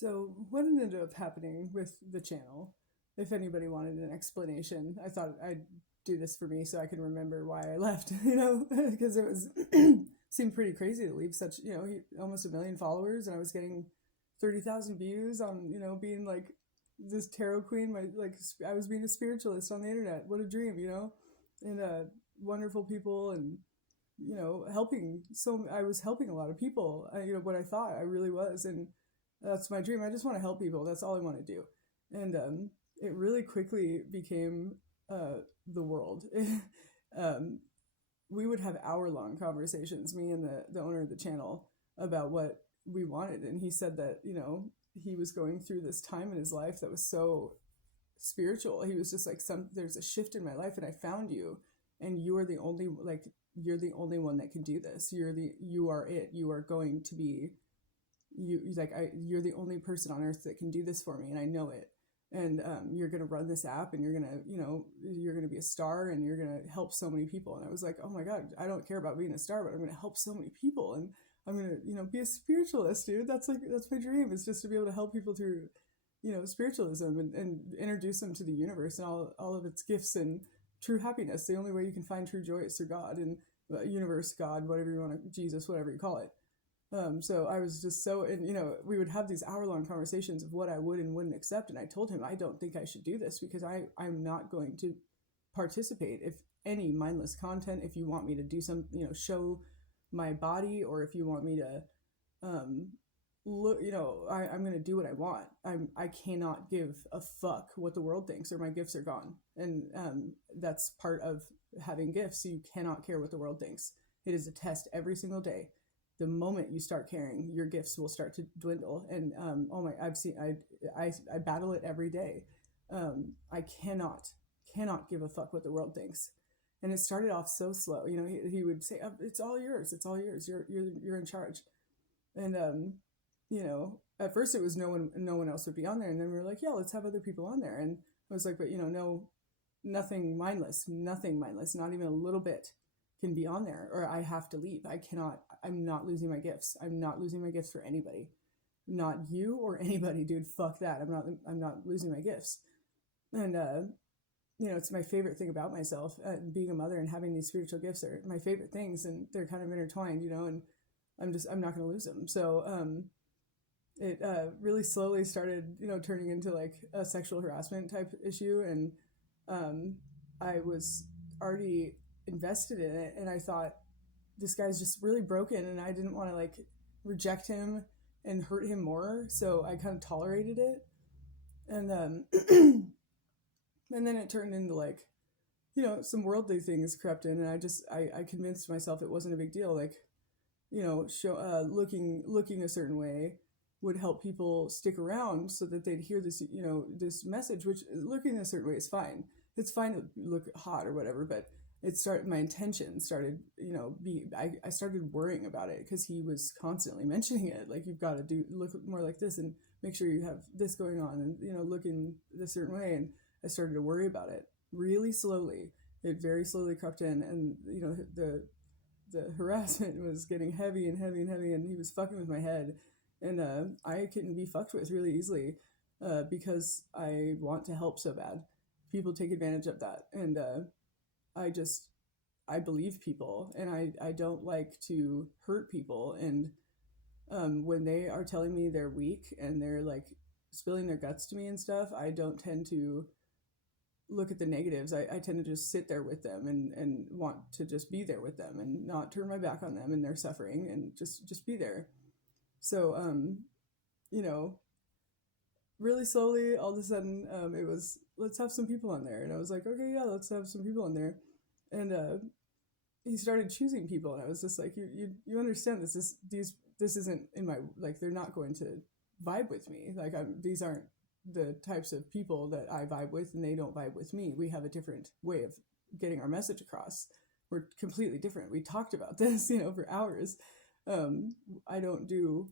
So, what ended up happening with the channel? If anybody wanted an explanation, I thought I'd do this for me so I can remember why I left, because it was seemed pretty crazy to leave such, almost 1 million followers, and I was getting 30,000 views on, being like this tarot queen. I was being a spiritualist on the internet. What a dream. And wonderful people, and helping. So I was helping a lot of people. What I thought I really was, and that's my dream. I just want to help people. That's all I want to do. And it really quickly became the world. um, we would have hour-long conversations, me and the owner of the channel, about what we wanted. And he said that, he was going through this time in his life that was so spiritual. He was just like, there's a shift in my life, and I found you, and you're the only one that can do this. You are it. You are going to be you're the only person on earth that can do this for me, and I know it. And you're gonna run this app, and you're gonna be a star, and you're gonna help so many people. And I was like, oh my god, I don't care about being a star, but I'm gonna help so many people, and I'm gonna be a spiritualist, dude. That's my dream, is just to be able to help people through spiritualism, and introduce them to the universe and all of its gifts and true happiness. The only way you can find true joy is through God and universe, God, whatever you want to, Jesus, whatever you call it. So I was just so, and we would have these hour-long conversations of what I would and wouldn't accept. And I told him, I don't think I should do this, because I'm not going to participate. If any mindless content, if you want me to do some, show my body, or if you want me to, look, I'm going to do what I want. I cannot give a fuck what the world thinks, or my gifts are gone. And, that's part of having gifts. So you cannot care what the world thinks. It is a test every single day. The moment you start caring, your gifts will start to dwindle. And I battle it every day. I cannot give a fuck what the world thinks. And it started off so slow. He would say, oh, it's all yours. It's all yours. You're in charge. And at first it was no one else would be on there. And then we were like, yeah, let's have other people on there. And I was like, but no, nothing mindless, not even a little bit can be on there, or I have to leave. I'm not losing my gifts. I'm not losing my gifts for anybody. Not you or anybody, dude. Fuck that. I'm not losing my gifts. And, it's my favorite thing about myself. Being a mother and having these spiritual gifts are my favorite things, and they're kind of intertwined, and I'm not going to lose them. So, it really slowly started, turning into like a sexual harassment type issue. And I was already invested in it, and I thought, this guy's just really broken, and I didn't want to like reject him and hurt him more, so I kind of tolerated it. And and then it turned into like, some worldly things crept in, and I convinced myself it wasn't a big deal. Like, looking a certain way would help people stick around, so that they'd hear this, this message. Which, looking a certain way is fine. It's fine to look hot or whatever, but my intention started, I started worrying about it, because he was constantly mentioning it. Like, you've got to look more like this, and make sure you have this going on, and, look in this certain way. And I started to worry about it really slowly. It very slowly crept in, and, the harassment was getting heavy and heavy and heavy, and he was fucking with my head. And, I can be fucked with really easily, because I want to help so bad. People take advantage of that. And, I believe people, and I don't like to hurt people. And when they are telling me they're weak, and they're like spilling their guts to me and stuff, I don't tend to look at the negatives. I tend to just sit there with them, and want to just be there with them, and not turn my back on them and their suffering, and just be there. So, really slowly, all of a sudden, it was, let's have some people on there. And I was like, okay, yeah, let's have some people on there. And he started choosing people, and I was just like, you understand this isn't in my, like, they're not going to vibe with me. Like, these aren't the types of people that I vibe with, and they don't vibe with me. We have a different way of getting our message across. We're completely different. We talked about this, for hours. I don't do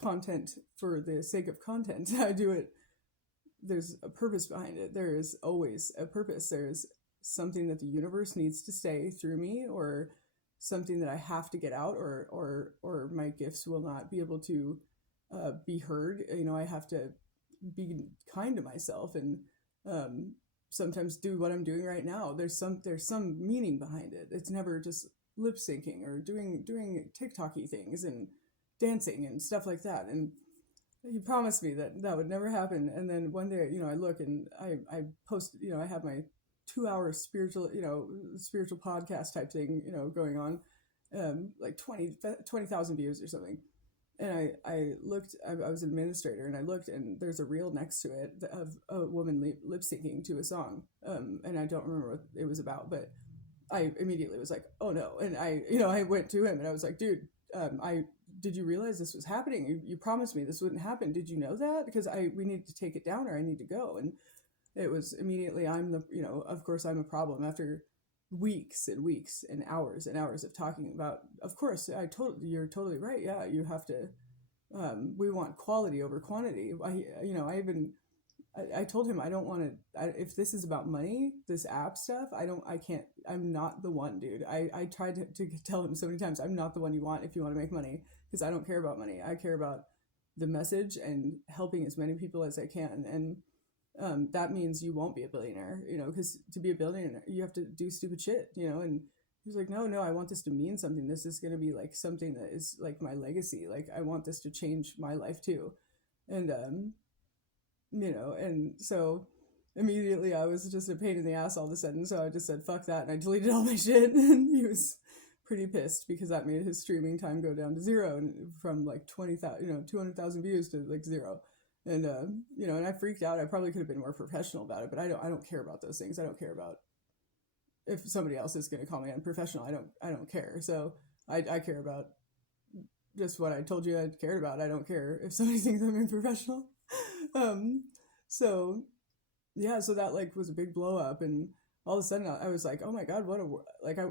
content for the sake of content. I do it, there's a purpose behind it. There is always a purpose. There's something that the universe needs to say through me, or something that I have to get out, or my gifts will not be able to be heard. You know, I have to be kind to myself, and sometimes do what I'm doing right now. There's some meaning behind it. It's never just lip syncing or doing TikTok-y things and dancing and stuff like that. And he promised me that that would never happen. And then one day, you know, I look and I post, you know, I have my 2 hour spiritual podcast type thing, you know, going on, like 20,000 views or something. And I looked, I was an administrator, and I looked, and there's a reel next to it of a woman lip syncing to a song. And I don't remember what it was about, but I immediately was like, oh no. And I went to him and I was like, dude, did you realize this was happening? You promised me this wouldn't happen. Did you know that? Because we need to take it down, or I need to go. And it was immediately, of course I'm a problem after weeks and weeks and hours of talking about, of course, you're totally right. Yeah, you have to, we want quality over quantity. I told him I don't want to, if this is about money, this app stuff, I'm not the one, dude. I tried to tell him so many times, I'm not the one you want if you want to make money, because I don't care about money. I care about the message and helping as many people as I can. And that means you won't be a billionaire, you know, because to be a billionaire, you have to do stupid shit, you know. And he's like, no, I want this to mean something. This is going to be like something that is like my legacy. Like, I want this to change my life too. And, you know, and so immediately I was just a pain in the ass all of a sudden. So I just said, fuck that. And I deleted all my shit. And he was pretty pissed because that made his streaming time go down to zero, and from like 200,000 views to like zero. And, and I freaked out. I probably could have been more professional about it, but I don't care about those things. I don't care about if somebody else is going to call me unprofessional. I don't care. So I care about just what I told you I cared about. I don't care if somebody thinks I'm unprofessional. So that like was a big blow up, and all of a sudden I was like, oh my God,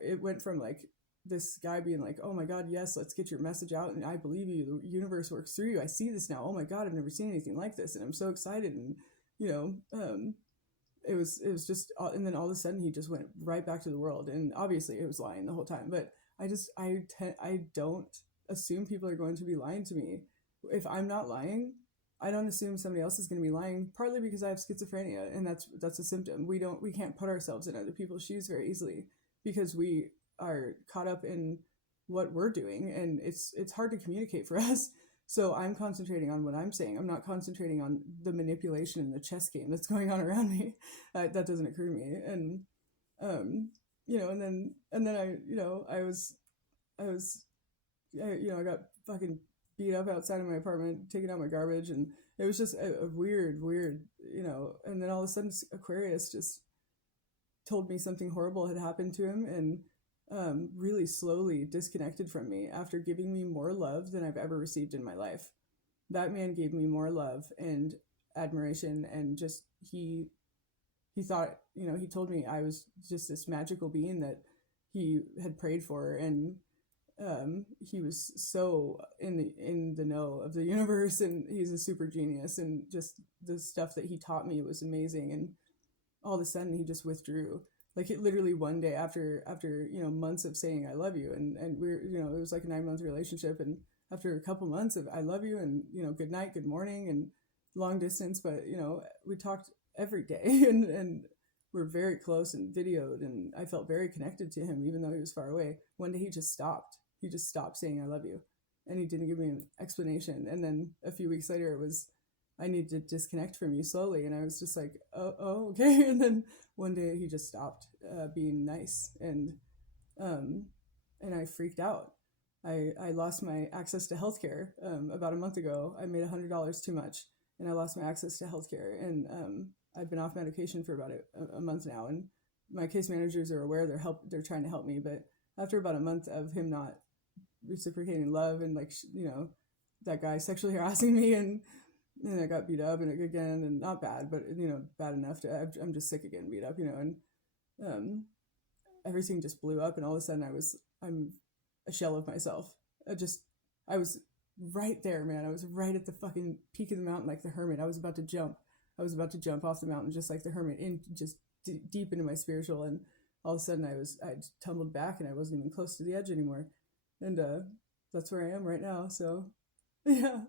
it went from like this guy being like, oh my God, yes, let's get your message out, and I believe you, the universe works through you, I see this now, oh my God, I've never seen anything like this, and I'm so excited. And it was just, and then all of a sudden he just went right back to the world, and obviously it was lying the whole time, but I don't assume people are going to be lying to me. If I'm not lying, I don't assume somebody else is going to be lying, partly because I have schizophrenia, and that's a symptom. We can't put ourselves in other people's shoes very easily because we are caught up in what we're doing, and it's hard to communicate for us. So I'm concentrating on what I'm saying. I'm not concentrating on the manipulation and the chess game that's going on around me. That doesn't occur to me. And and then I got fucking beat up outside of my apartment, taking out my garbage, and it was just a weird, and then all of a sudden Aquarius just told me something horrible had happened to him, and really slowly disconnected from me after giving me more love than I've ever received in my life. That man gave me more love and admiration, and just he thought, he told me I was just this magical being that he had prayed for, and he was so in the know of the universe, and he's a super genius, and just the stuff that he taught me was amazing. And all of a sudden he just withdrew. Like, it literally one day after months of saying I love you, and we're it was like a 9-month relationship, and after a couple months of I love you, and good night, good morning, and long distance, but we talked every day, and we're very close and videoed, and I felt very connected to him even though he was far away. One day he just stopped saying I love you, and he didn't give me an explanation. And then a few weeks later it was, I need to disconnect from you slowly, and I was just like, oh okay. And then one day he just stopped being nice, and I freaked out. I lost my access to healthcare about a month ago. I made $100 too much, and I lost my access to healthcare, and I've been off medication for about a month now, and my case managers are aware. They're trying to help me, but after about a month of him not reciprocating love, and that guy sexually harassing me, and I got beat up and again, and not bad, but bad enough to, I'm just sick of getting beat up, and everything just blew up, and all of a sudden I'm a shell of myself. I was right there, man. I was right at the fucking peak of the mountain, like the hermit. I was about to jump off the mountain, just like the hermit, in just deep into my spiritual, and all of a sudden I tumbled back, and I wasn't even close to the edge anymore, and that's where I am right now. So yeah.